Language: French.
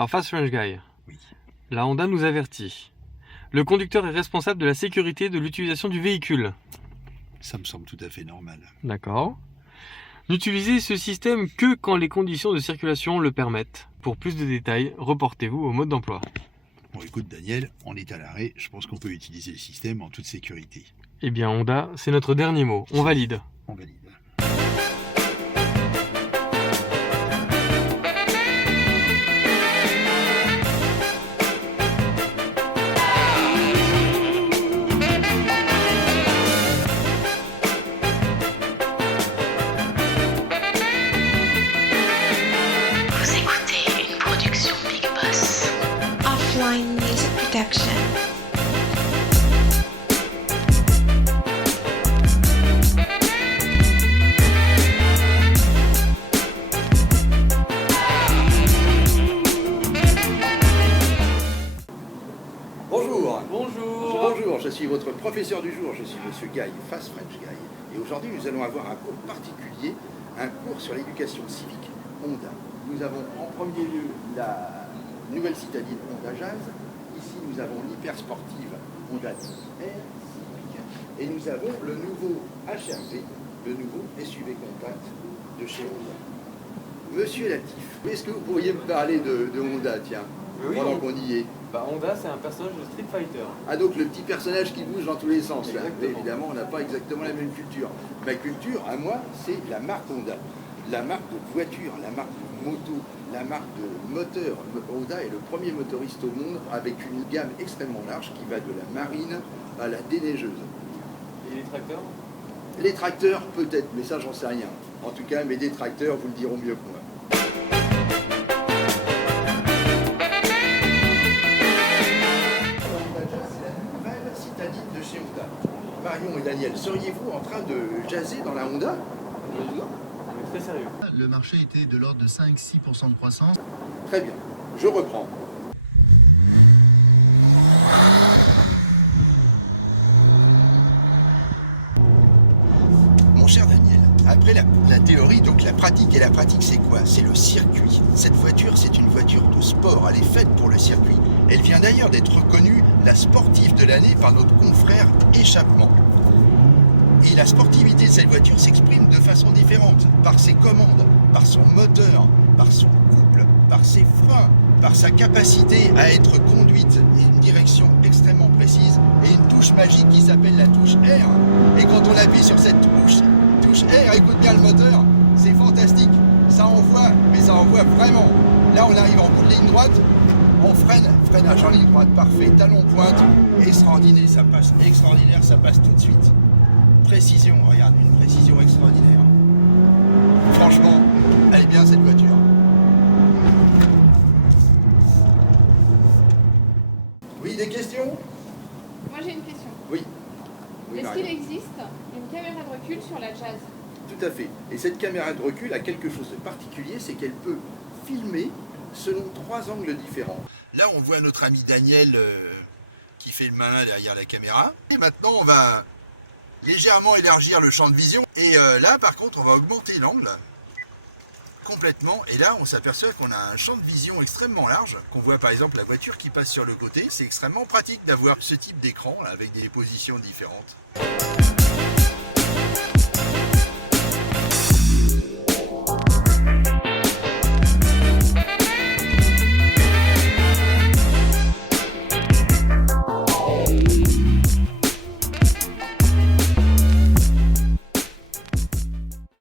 Alors, Fast French Guy, Oui. la Honda nous avertit. Le conducteur est responsable de la sécurité de l'utilisation du véhicule. Ça me semble tout à fait normal. D'accord. N'utilisez ce système que quand les conditions de circulation le permettent. Pour plus de détails, reportez-vous au mode d'emploi. Bon, écoute, Daniel, on est à l'arrêt. Je pense qu'on peut utiliser le système en toute sécurité. Eh bien, Honda, c'est notre dernier mot. On valide. On valide. Vous écoutez une production Big Boss. Offline Music Production. Bonjour. Bonjour. Bonjour, je suis votre professeur du jour. Je suis Monsieur Guy, Fast French Guy. Et aujourd'hui, nous allons avoir un cours particulier, un cours sur l'éducation civique Honda. Nous avons en premier lieu la nouvelle citadine Honda Jazz. Ici, nous avons l'hyper sportive Honda R Civic. Et nous avons le nouveau HRV, le nouveau SUV compact de chez Honda. Monsieur Latif, est-ce que vous pourriez me parler de Honda, tiens, Oui, pendant on- qu'on y est? Honda, c'est un personnage de Street Fighter. Ah, donc le petit personnage qui bouge dans tous les sens, là. Exactement. Mais évidemment, on n'a pas exactement la même culture. Ma culture, à moi, c'est la marque Honda. La marque de voiture, la marque de moto, la marque de moteur. Honda est le premier motoriste au monde avec une gamme extrêmement large qui va de la marine à la déneigeuse. Et les tracteurs? Les tracteurs, peut-être, mais ça, j'en sais rien. En tout cas, mes détracteurs vous le diront mieux que moi. Honda Jazz, c'est la nouvelle citadine de chez Honda. Marion et Daniel, seriez-vous en train de jazzer dans la Honda? On est très sérieux. Le marché était de l'ordre de 5-6% de croissance. Très bien, je reprends. Mon cher Daniel, après la théorie, donc la pratique. Et la pratique, c'est quoi? C'est le circuit. Cette voiture, c'est une voiture de sport. Elle est faite pour le circuit. Elle vient d'ailleurs d'être reconnue la sportive de l'année par notre confrère Échappement. Et la sportivité de cette voiture s'exprime de façon différente, par ses commandes, par son moteur, par son couple, par ses freins, par sa capacité à être conduite et une direction extrêmement précise, et une touche magique qui s'appelle la touche R. Et quand on appuie sur cette touche R, écoute bien le moteur, c'est fantastique. Ça envoie, mais ça envoie vraiment. Là, on arrive en bout de ligne droite, on freinage en ligne droite, parfait, talon pointe, extraordinaire, ça passe tout de suite. Précision, regarde, une précision extraordinaire. Franchement, elle est bien cette voiture. Oui, des questions? Moi j'ai une question. Oui. Oui, Est-ce Marion. qu'il existe une caméra de recul sur la Jazz? Tout à fait. Et cette caméra de recul a quelque chose de particulier, c'est qu'elle peut filmer selon 3 angles différents. Là, on voit notre ami Daniel qui fait le malin derrière la caméra. Et maintenant, on va légèrement élargir le champ de vision. Et là, par contre, on va augmenter l'angle complètement. Et là, on s'aperçoit qu'on a un champ de vision extrêmement large, qu'on voit par exemple la voiture qui passe sur le côté. C'est extrêmement pratique d'avoir ce type d'écran là, avec des positions différentes.